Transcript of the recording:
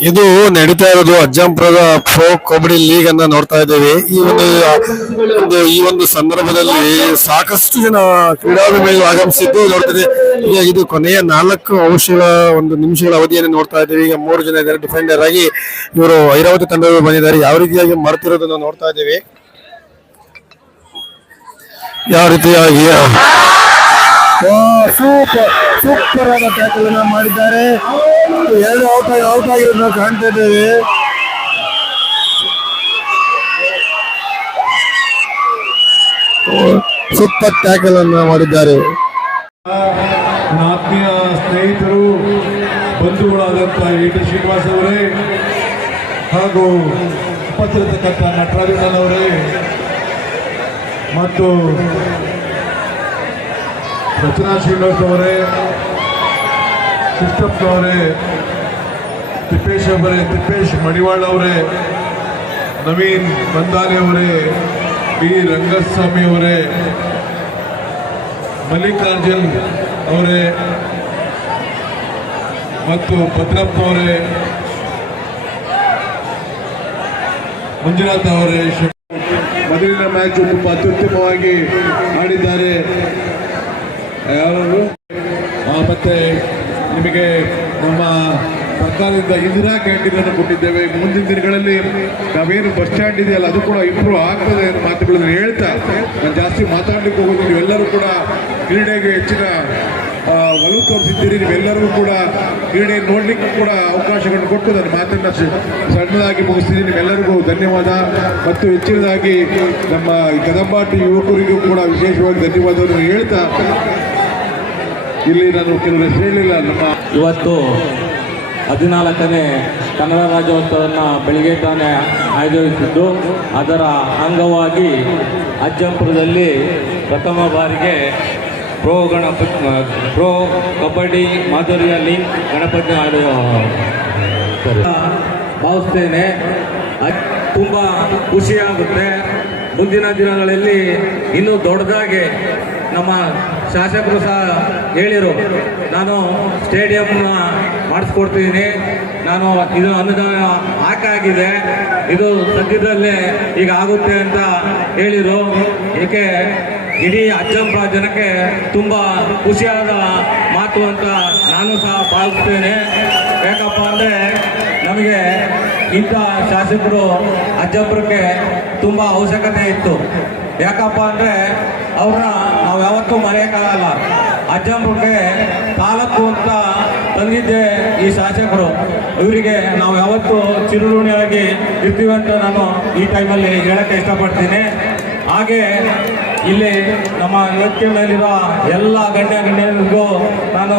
ಇದು ನಡೀತಾ ಇರೋದು ಅಜ್ಜಂಪುರದ ಪ್ರೊ ಕಬಡ್ಡಿ ಲೀಗ್ ಅನ್ನ ನೋಡ್ತಾ ಇದ್ದೇವೆ. ಈ ಒಂದು ಸಂದರ್ಭದಲ್ಲಿ ಸಾಕಷ್ಟು ಜನ ಕ್ರೀಡಾಭಿಮಾನಿಗಳು ಆಗಮಿಸಿದ್ದು ನೋಡ್ತಿದೆ. ಈಗ ಇದು ಕೊನೆಯ 4 ಅಂಶಗಳ ಒಂದು ನಿಮಿಷಗಳ ಅವಧಿಯನ್ನು ನೋಡ್ತಾ ಇದ್ದೇವೆ. ಈಗ 3 ಜನ ಇದ್ದಾರೆ ಡಿಫೆಂಡರ್ ಆಗಿ. ಇವರು ಐರಾವತಿ ತಂಡಗಳು ಬಂದಿದ್ದಾರೆ. ಯಾವ ರೀತಿಯಾಗಿ ಮರೆತಿರೋದನ್ನು ನೋಡ್ತಾ ಇದ್ದೇವೆ. ಯಾವ ರೀತಿಯಾಗಿ ಸೂಪರ್ ಆದ ಟ್ಯಾಕಲ್ ಅನ್ನ ಮಾಡಿದ್ದಾರೆ. 2 ಔಟ್ ಆಗಿರೋದನ್ನ ಕಾಣ್ತಾ ಇದ್ದೇವೆ. ಸೂಪರ್ ಟ್ಯಾಕಲ್ ಅನ್ನ ಮಾಡಿದ್ದಾರೆ. ಆತ್ಮೀಯ ಸ್ನೇಹಿತರು, ಬಂಧುಗಳಾದಂಥ ಎ.ಟಿ. ಶ್ರೀನಿವಾಸ್ ಅವರೇ ಹಾಗೂ ಉಪಸ್ಥಿತಕ್ಕಂಥ ನಟರಾಜಣ್ಣನ್ ಅವರೇ ಮತ್ತು ರಚನಾ ಶ್ರೀನಿವಾಸ್ ಅವರೇ, ಕೃಷ್ಣಪ್ಪನವರೇ, ತಿಪ್ಪೇಶ್ ಮಡಿವಾಳ ಅವರೇ, ನವೀನ್ ಬಂದಾನೆ ಅವರೇ, ಬಿ ರಂಗಸ್ವಾಮಿ ಅವರೇ, ಮಲ್ಲಿಕಾರ್ಜುನ್ ಅವರೇ ಮತ್ತು ಭದ್ರಪ್ಪನವರೇ, ಮಂಜುನಾಥ್ ಅವರೇ ಮೊದಲಿನ ಮ್ಯಾಚ್ ತುಂಬ ಅತ್ಯುತ್ತಮವಾಗಿ ಆಡಿದ್ದಾರೆ. ಯಾರು ಮತ್ತೆ ನಿಮಗೆ ನಮ್ಮ ಸರ್ಕಾರದಿಂದ ಇಂದಿರಾ ಕ್ಯಾಂಟೀನ್ ಅನ್ನು ಕೊಟ್ಟಿದ್ದೇವೆ. ಮುಂದಿನ ದಿನಗಳಲ್ಲಿ ನಾವೇನು ಬಸ್ ಸ್ಟ್ಯಾಂಡ್ ಇದೆಯಲ್ಲ ಅದು ಕೂಡ ಇಂಪ್ರೂವ್ ಆಗ್ತದೆ ಅನ್ನೋ ಮಾತುಗಳನ್ನು ಹೇಳ್ತಾ ನಾನು ಜಾಸ್ತಿ ಮಾತಾಡ್ಲಿಕ್ಕೆ ಹೋಗೋದು. ನೀವೆಲ್ಲರೂ ಕೂಡ ಕ್ರೀಡೆಗೆ ಹೆಚ್ಚಿನ ಒಲವು ತೋರಿಸಿದ್ದೀರಿ. ನೀವೆಲ್ಲರಿಗೂ ಕೂಡ ಕ್ರೀಡೆ ನೋಡಲಿಕ್ಕೂ ಕೂಡ ಅವಕಾಶಗಳನ್ನು ಕೊಟ್ಟು ನನ್ನ ಮಾತನ್ನು ಸಣ್ಣದಾಗಿ ಮುಗಿಸ್ತೀನಿ. ನಿಮ್ಮೆಲ್ಲರಿಗೂ ಧನ್ಯವಾದ. ಮತ್ತು ಹೆಚ್ಚಿನದಾಗಿ ನಮ್ಮ ಕದಂಬಾಟಿ ಯುವಕರಿಗೂ ಕೂಡ ವಿಶೇಷವಾಗಿ ಧನ್ಯವಾದವನ್ನು ಹೇಳ್ತಾ ಇಲ್ಲಿ ನಾನು ಕೆಲವರು ಹೇಳಲಿಲ್ಲ. ಇವತ್ತು 14ನೇ ಕನ್ನಡ ರಾಜ್ಯೋತ್ಸವವನ್ನು ಬೆಳಿಗ್ಗೆ ತಾನೇ ಆಯೋಜಿಸಿದ್ದು, ಅದರ ಅಂಗವಾಗಿ ಅಜ್ಜಂಪುರದಲ್ಲಿ ಪ್ರಥಮ ಬಾರಿಗೆ ಪ್ರೋ ಕಬಡ್ಡಿ ಮಾಧುರ್ಯ ಲೀಗ್ ಗಣಪತಿ ಭಾವಿಸ್ತೇನೆ. ತುಂಬ ಖುಷಿಯಾಗುತ್ತೆ. ಮುಂದಿನ ದಿನಗಳಲ್ಲಿ ಇನ್ನೂ ದೊಡ್ಡದಾಗಿ ನಮ್ಮ ಶಾಸಕರು ಸಹ ಹೇಳಿರು, ನಾನು ಸ್ಟೇಡಿಯಂನ ಮಾಡಿಸ್ಕೊಡ್ತಿದ್ದೀನಿ, ನಾನು ಇದು ಅನುದಾನ ಹಾಕಾಗಿದೆ, ಇದು ಸದ್ಯದಲ್ಲೇ ಈಗ ಆಗುತ್ತೆ ಅಂತ ಹೇಳಿರು. ಏಕೆ ಇಡೀ ಅಜ್ಜಂಪುರ ಜನಕ್ಕೆ ತುಂಬ ಖುಷಿಯಾದ ಮಾತು ಅಂತ ನಾನು ಸಹ ಭಾವಿಸ್ತೇನೆ. ಯಾಕಪ್ಪ ಅಂದರೆ ನಮಗೆ ಇಂಥ ಶಾಸಕರು ಅಜ್ಜಂಪುರಕ್ಕೆ ತುಂಬ ಅವಶ್ಯಕತೆ ಇತ್ತು. ಯಾಕಪ್ಪ ಅಂದರೆ ಅವ್ರನ್ನ ನಾವು ಯಾವತ್ತೂ ಮರೆಯೋಕ್ಕಾಗಲ್ಲ. ಅಜ್ಜಂಪುರಕ್ಕೆ ತಾಲೂಕು ಅಂತ ತಂದಿದ್ದೆ ಈ ಶಾಸಕರು. ಇವರಿಗೆ ನಾವು ಯಾವತ್ತೂ ಚಿರಋಣಿಯಾಗಿ ಇರ್ತೀವಿ ಅಂತ ನಾನು ಈ ಟೈಮಲ್ಲಿ ಹೇಳೋಕ್ಕೆ ಇಷ್ಟಪಡ್ತೀನಿ. ಹಾಗೆ ಇಲ್ಲಿ ನಮ್ಮ ವೇದಿಕೆ ಮೇಲಿರೋ ಎಲ್ಲ ಗಣ್ಯರಿಗೂ ನಾನು